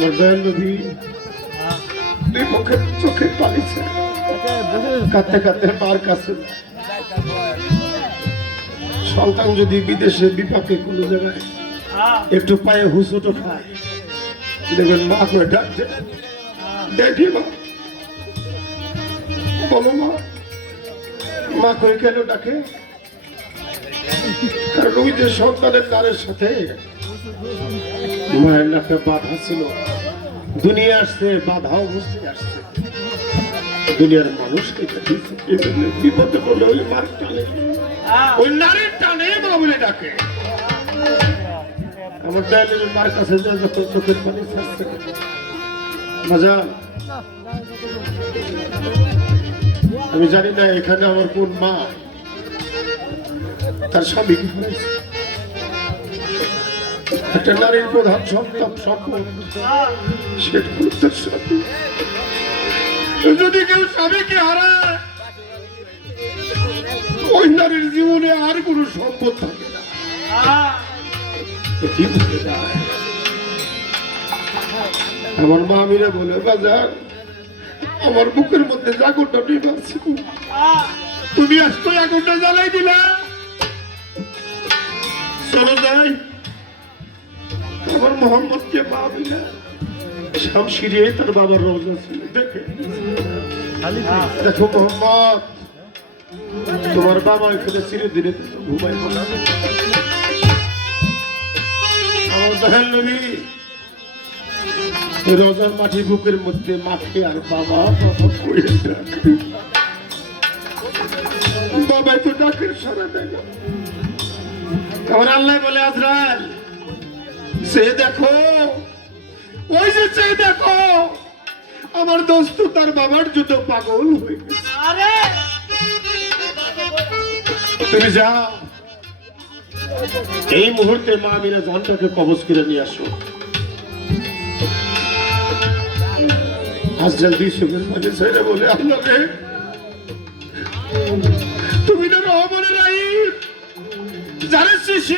আমার দয়াল নবী দুই মুখের চোখে পানি ছেড়ে কাঁদতে কাঁদতে মার কাছে সন্তান যদি বিদেশে বিপাকে কোনো জায়গায় একটু পায়ে হুঁচোটো খায় দেখবেন মা করে ডাকছে ড্যাডি মা বলো মা মা করে কেন ডাকে কারণ ওই যে সন্তানের নারের সাথে মায়ের একটা বাধা ছিল দুনিয়া আসছে বাধাও বুঝতে আসছে দুনিয়ার মানুষকে বিপদে বলে ওই মার টানে ওই নারীর টানে মা বলে ডাকে আমার ডাইলের মার কাছে যখন চোখের পানি ছাড়ছে মজা আমি জানি না এখানে আমার কোন মা তার স্বামীকে হারাইছে একটা নারীর প্রধান সন্তান সম্পদ সেটা তার স্বামী যদি কেউ স্বামীকে হারায় ওই নারীর জীবনে আর কোনো সম্পদ থাকে না আমার মা আমিরা বলে বাজার আমার বুকের মধ্যে জাগরটা নিবাসী তুমি আজকে আগুনটা জ্বালাই দিলা চলো যাই আমার মোহাম্মদকে মা আমিরা শামশিরে তার বাবার রওজা ছিল দেখে দেখো মোহাম্মদ তোমার বাবা এখানে চিরদিনে ঘুমাই আমার দয়াল নবী রোজার মাটি বুকের মধ্যে মাঠে আর বাবা বাবা করে ডাকে বাবাই তো ডাকের সারা দেয় আমার আল্লাহ বলে আজরাইল সে দেখো ওই যে সে দেখো আমার দোস্ত তার বাবার জন্য পাগল হয়ে গেছে তুমি যাও এই মুহূর্তে মা আমিনা জানটাকে কবজ করে নিয়ে আসো আজরাইল দুই চোখের মাঝে ছেড়ে বলে আল্লাহ রে তুমি না রহমানের রাহিম যারা সৃষ্টি